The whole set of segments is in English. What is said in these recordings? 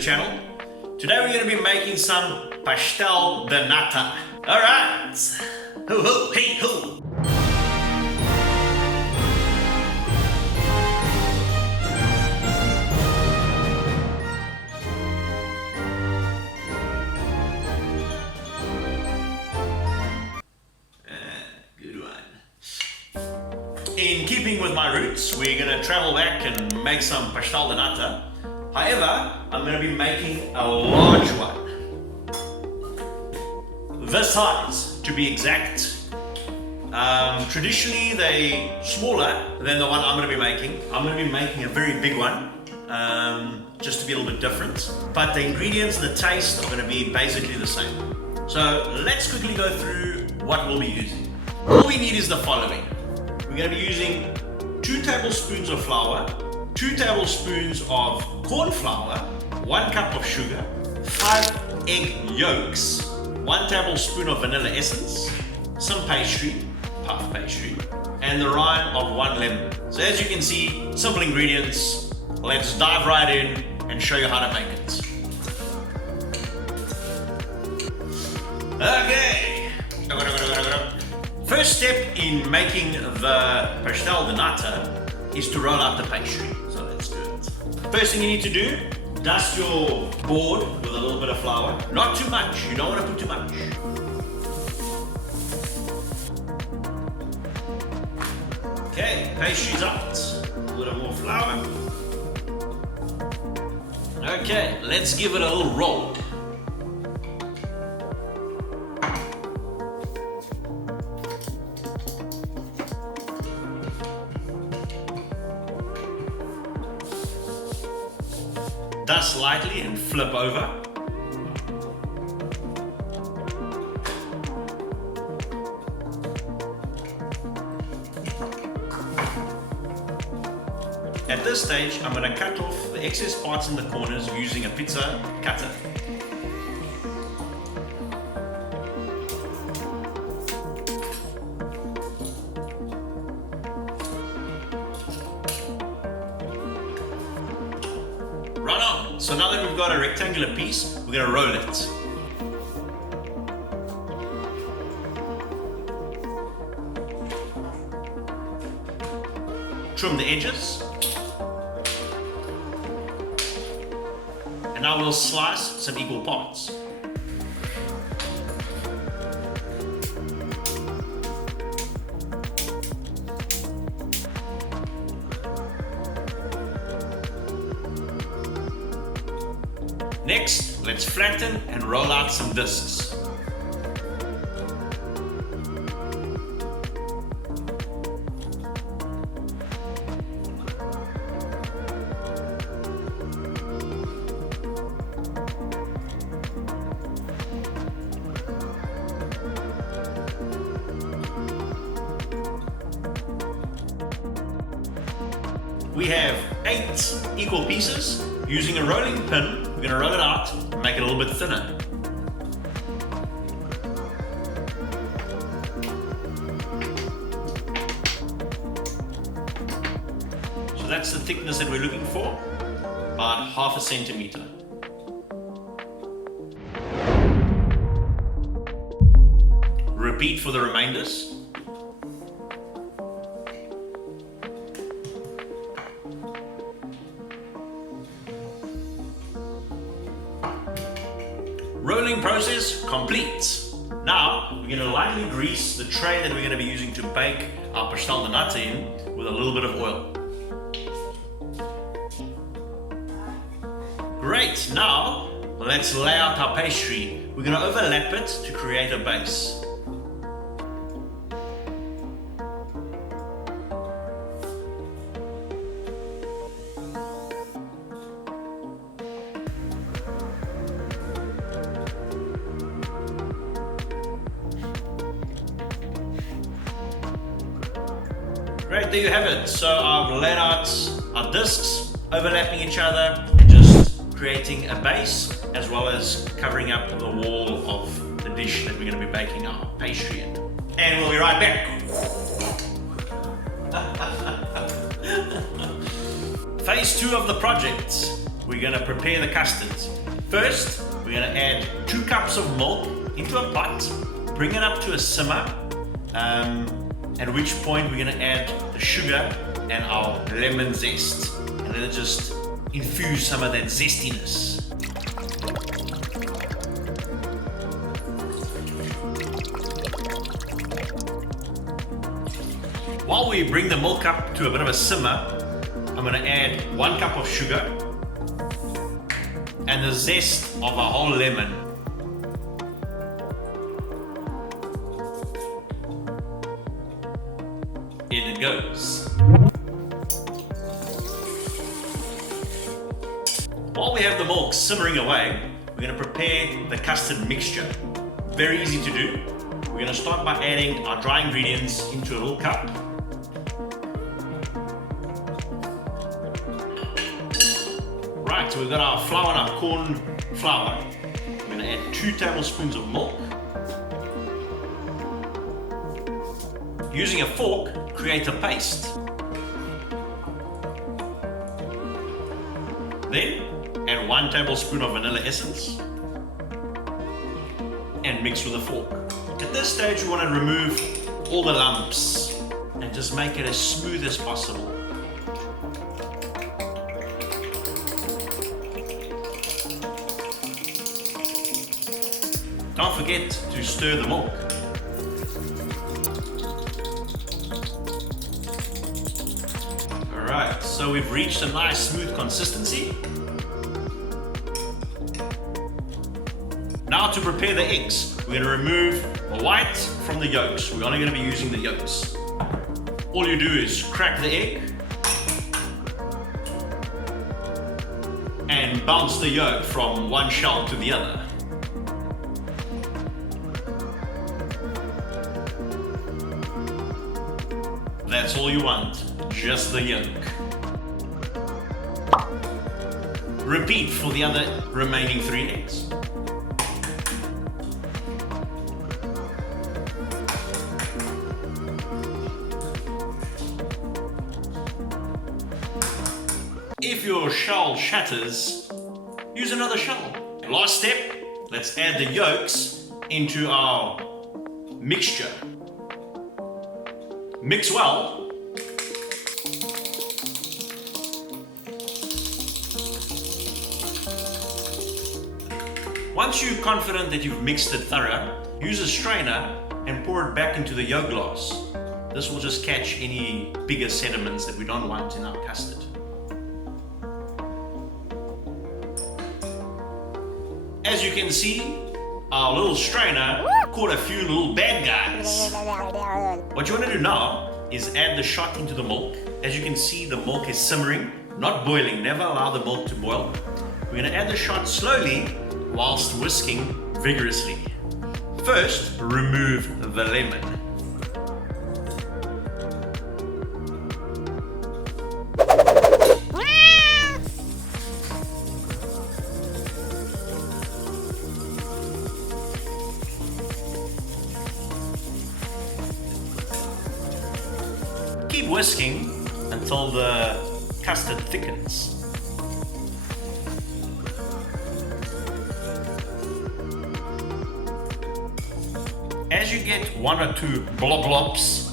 the channel. Today we're going to be making some Pastel De Nata. Alright! Ho ho, hey ho! In keeping with my roots, we're going to travel back and make some Pastel De Nata. However, I'm going to be making a large one. This size, to be exact. Traditionally, they're smaller than the one I'm going to be making. I'm going to be making a very big one, just to be a little bit different. But the ingredients and the taste are going to be basically the same. So let's quickly go through what we'll be using. All we need is the following. We're going to be using 2 tablespoons of flour, 2 tablespoons of corn flour, 1 cup of sugar, 5 egg yolks, 1 tablespoon of vanilla essence, some pastry, puff pastry, and the rind of 1 lemon. So as you can see, simple ingredients. Let's dive right in and show you how to make it. Okay. First step in making the Pastel De Nata is to roll out the pastry. So let's do it. First thing you need to do, dust your board with a little bit of flour. Not too much, you don't want to put too much. Okay, pastry's out. A little more flour. Okay, let's give it a little roll. Dust lightly and flip over. At this stage, I'm going to cut off the excess parts in the corners using a pizza cutter. Right on. So now that we've got a rectangular piece, we're going to roll it. Trim the edges. And now we'll slice some equal parts. Next, let's flatten and roll out some discs. We have 8 equal pieces. Using a rolling pin, we're going to roll it out and make it a little bit thinner. So that's the thickness that we're looking for, about 1/2 centimeter. Repeat for the remainders. Rolling process complete. Now we're going to lightly grease the tray that we're going to be using to bake our Pastel De Nata in with a little bit of oil. Great, now let's lay out our pastry. We're going to overlap it to create a base. Great, there you have it. So I've laid out our discs, overlapping each other, and just creating a base, as well as covering up the wall of the dish that we're going to be baking our pastry in. And we'll be right back. Phase 2 of the project. we're gonna prepare the custards. First, we're gonna add 2 cups of milk into a pot, bring it up to a simmer, at which point we're gonna add the sugar and our lemon zest, and then just infuse some of that zestiness. While we bring the milk up to a bit of a simmer, I'm going to add 1 cup of sugar and the zest of a whole lemon. In it goes. While we have the milk simmering away, we're going to prepare the custard mixture. Very easy to do. We're going to start by adding our dry ingredients into a little cup. Right, so we've got our flour and our corn flour. We're going to add 2 tablespoons of milk. Using a fork, create a paste. Then add 1 tablespoon of vanilla essence and mix with a fork. At this stage, we want to remove all the lumps and just make it as smooth as possible. Don't forget to stir the milk. Alright, so we've reached a nice smooth consistency. Now to prepare the eggs, we're going to remove the white from the yolks. We're only going to be using the yolks. All you do is crack the egg and bounce the yolk from one shell to the other. That's all you want, just the yolk. Repeat for the other remaining 3 eggs. If your shell shatters, use another shell. Last step, let's add the yolks into our mixture. Mix well. Once you're confident that you've mixed it thorough, use a strainer and pour it back into the yolk glass. This will just catch any bigger sediments that we don't want in our custard. As you can see, our little strainer caught a few little bad guys. What you want to do now is add the shot into the milk. As you can see, the milk is simmering, not boiling. Never allow the milk to boil. We're going to add the shot slowly whilst whisking vigorously. First, remove the lemon. Keep whisking until the custard thickens. As you get 1 or 2 blobs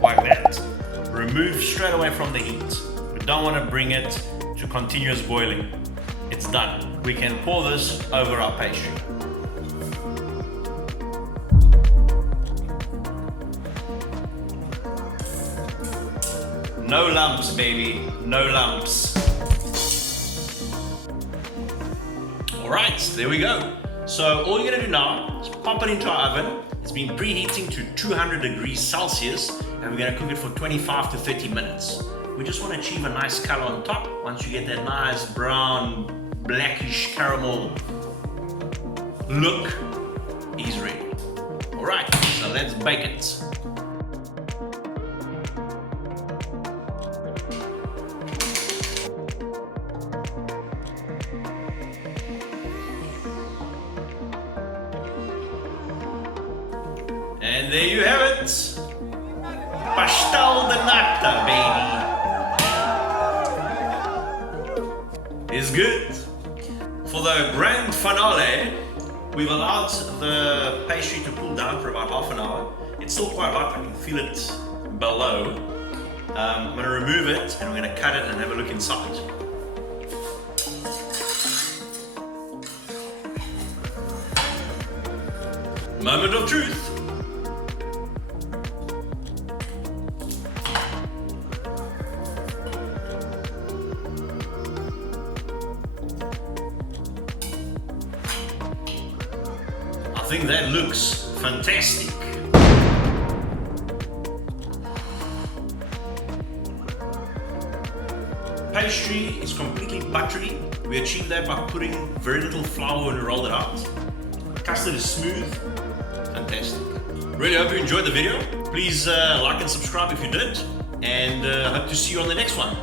like that, remove straight away from the heat. We don't want to bring it to continuous boiling. It's done. We can pour this over our pastry. No lumps, baby, no lumps. All right, there we go. So all you're gonna do now is pop it into our oven. It's been preheating to 200 degrees Celsius, and we're gonna cook it for 25 to 30 minutes. We just wanna achieve a nice color on top. Once you get that nice brown, blackish caramel look, he's ready. All right, so let's bake it. And there you have it. Pastel De Nata, baby. It's good. For the grand finale, we've allowed the pastry to cool down for about half an hour. It's still quite hot, I can feel it below. I'm going to remove it and I'm going to cut it and have a look inside. Moment of truth. I think that looks fantastic. Pastry is completely buttery. We achieved that by putting very little flour when we rolled it out. Custard is smooth. Fantastic. Really hope you enjoyed the video. Please like and subscribe if you did. And hope to see you on the next one.